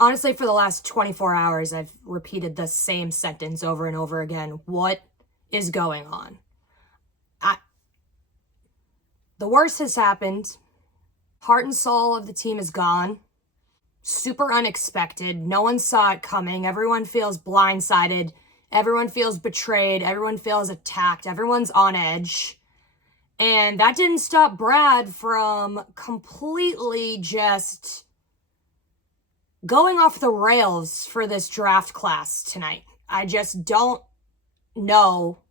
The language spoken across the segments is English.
Honestly, for the last 24 hours, I've repeated the same sentence over and over again. What is going on? The worst has happened. Heart and soul of the team is gone. Super unexpected. No one saw it coming. Everyone feels blindsided. Everyone feels betrayed. Everyone feels attacked. Everyone's on edge. And that didn't stop Brad from completely just going off the rails for this draft class tonight. I just don't know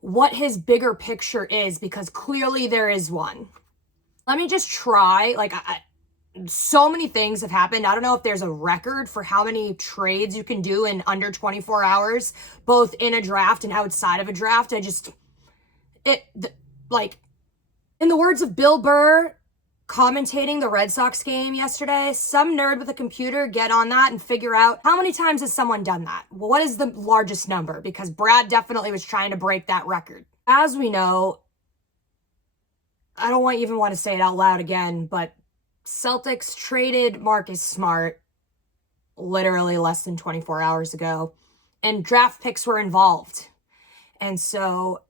what his bigger picture is, because clearly there is one. Let me just try. So many things have happened. I don't know if there's a record for how many trades you can do in under 24 hours, both in a draft and outside of a draft. In the words of Bill Burr commentating the Red Sox game yesterday, some nerd with a computer get on that and figure out how many times has someone done that? Well, what is the largest number? Because Brad definitely was trying to break that record. As we know, I don't even want to say it out loud again, but Celtics traded Marcus Smart literally less than 24 hours ago, and draft picks were involved. And so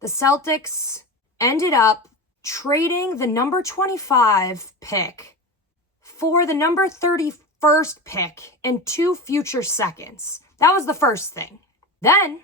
the Celtics ended up trading the number 25 pick for the number 31st pick and 2 future seconds. That was the first thing. Then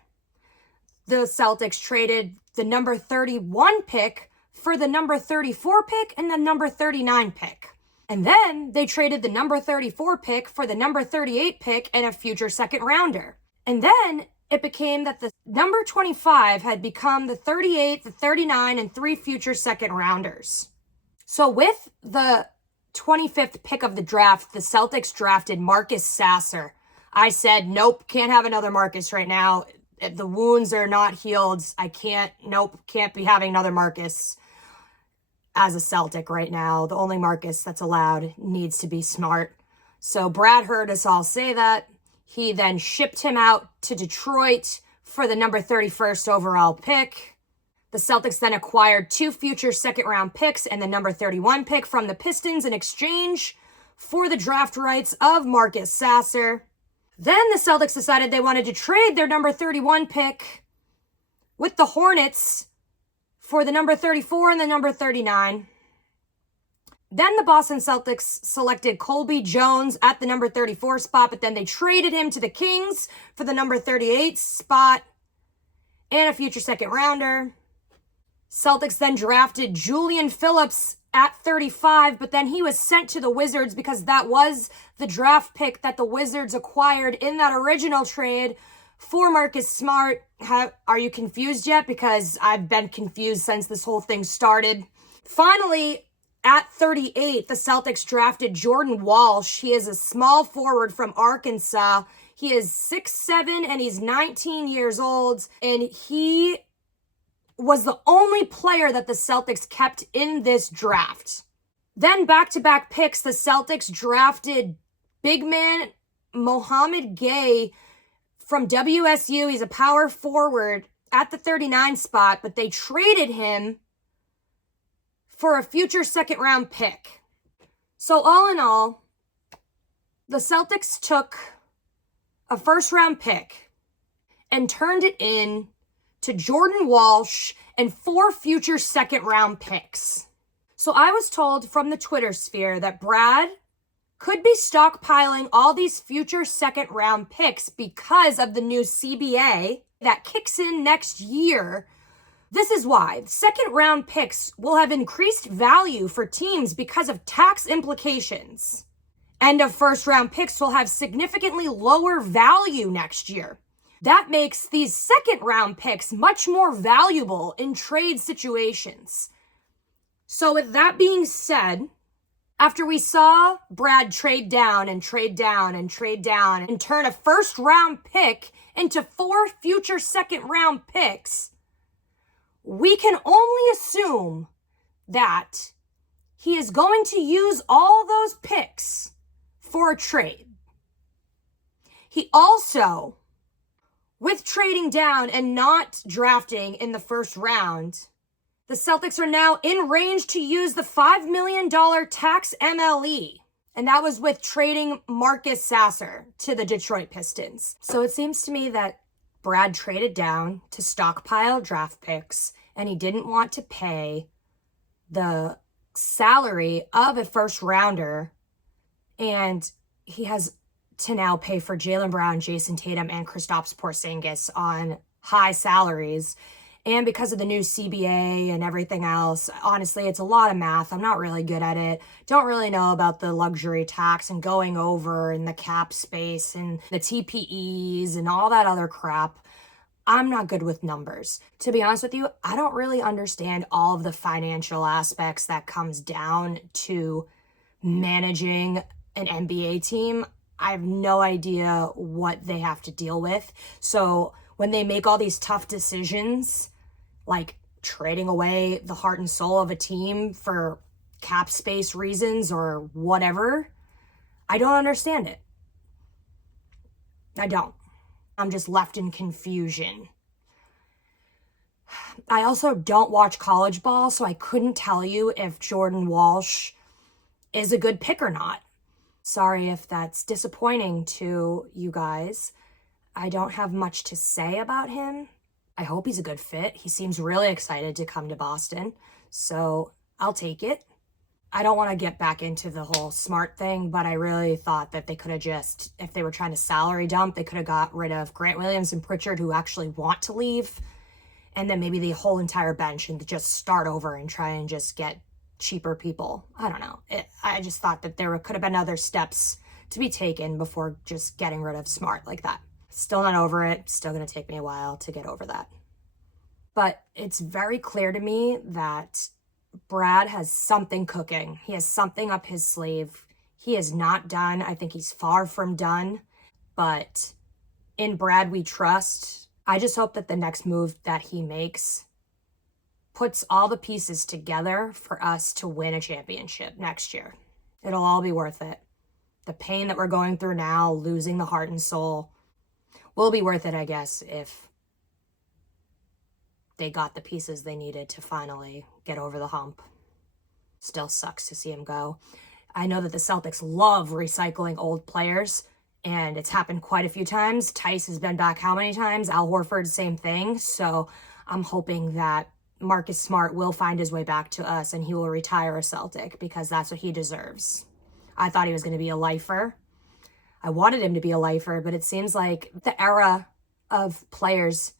the Celtics traded the number 31 pick for the number 34 pick and the number 39 pick. And then they traded the number 34 pick for the number 38 pick and a future second rounder. And then it became that the number 25 had become the 38, the 39, and 3 future second rounders. So with the 25th pick of the draft, the Celtics drafted Marcus Sasser. I said, nope, can't have another Marcus right now. The wounds are not healed. Can't be having another Marcus as a Celtic right now. The only Marcus that's allowed needs to be Smart. So Brad heard us all say that. He then shipped him out to Detroit for the number 31st overall pick. The Celtics then acquired 2 future second round picks and the number 31 pick from the Pistons in exchange for the draft rights of Marcus Sasser. Then the Celtics decided they wanted to trade their number 31 pick with the Hornets for the number 34 and the number 39. Then the Boston Celtics selected Colby Jones at the number 34 spot, but then they traded him to the Kings for the number 38 spot and a future second rounder. Celtics then drafted Julian Phillips at 35, but then he was sent to the Wizards because that was the draft pick that the Wizards acquired in that original trade for Marcus Smart. Are you confused yet? Because I've been confused since this whole thing started. Finally, at 38, the Celtics drafted Jordan Walsh. He is a small forward from Arkansas. He is 6'7", and he's 19 years old, and he was the only player that the Celtics kept in this draft. Then back-to-back picks, the Celtics drafted big man Mohamed Gay from WSU. He's a power forward at the 39 spot, but they traded him for a future second round pick. So all in all, the Celtics took a first round pick and turned it in to Jordan Walsh and 4 future second round picks. So I was told from the Twitter sphere that Brad could be stockpiling all these future second round picks because of the new CBA that kicks in next year. This is why second round picks will have increased value for teams because of tax implications. End of first round picks will have significantly lower value next year. That makes these second round picks much more valuable in trade situations. So with that being said, after we saw Brad trade down and trade down and trade down and turn a first round pick into 4 future second round picks, we can only assume that he is going to use all those picks for a trade. He also, with trading down and not drafting in the first round, the Celtics are now in range to use the $5 million tax MLE. And that was with trading Marcus Sasser to the Detroit Pistons. So it seems to me that Brad traded down to stockpile draft picks, and he didn't want to pay the salary of a first rounder, and he has to now pay for Jaylen Brown, Jason Tatum, and Kristaps Porzingis on high salaries. And because of the new CBA and everything else, honestly, it's a lot of math. I'm not really good at it. Don't really know about the luxury tax and going over and the cap space and the TPEs and all that other crap. I'm not good with numbers. To be honest with you, I don't really understand all of the financial aspects that comes down to managing an NBA team. I have no idea what they have to deal with. So when they make all these tough decisions, like trading away the heart and soul of a team for cap space reasons or whatever, I don't understand it. I don't. I'm just left in confusion. I also don't watch college ball, so I couldn't tell you if Jordan Walsh is a good pick or not. Sorry if that's disappointing to you guys. I don't have much to say about him. I hope he's a good fit. He seems really excited to come to Boston, so I'll take it. I don't want to get back into the whole Smart thing, but I really thought that they could have just, if they were trying to salary dump, they could have got rid of Grant Williams and Pritchard, who actually want to leave, and then maybe the whole entire bench and just start over and try and just get cheaper people. I don't know. I just thought that there could have been other steps to be taken before just getting rid of Smart like that. Still not over it. Still going to take me a while to get over that. But it's very clear to me that Brad has something cooking. He has something up his sleeve. He is not done. I think he's far from done. But in Brad we trust. I just hope that the next move that he makes puts all the pieces together for us to win a championship next year. It'll all be worth it. The pain that we're going through now, losing the heart and soul, will be worth it, I guess, if they got the pieces they needed to finally get over the hump. Still sucks to see him go. I know that the Celtics love recycling old players, and it's happened quite a few times. Tice has been back how many times? Al Horford, same thing. So I'm hoping that Marcus Smart will find his way back to us and he will retire a Celtic, because that's what he deserves. I thought he was going to be a lifer. I wanted him to be a lifer, but it seems like the era of players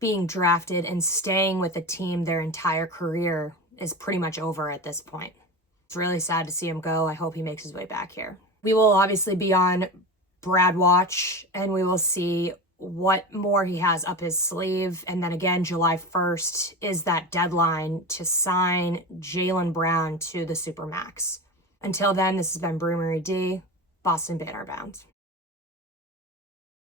being drafted and staying with a team their entire career is pretty much over at this point. It's really sad to see him go. I hope he makes his way back here. We will obviously be on Brad watch, and we will see what more he has up his sleeve. And then again, July 1st is that deadline to sign Jaylen Brown to the Supermax. Until then, this has been Brew Marie D, Boston Banner Bound.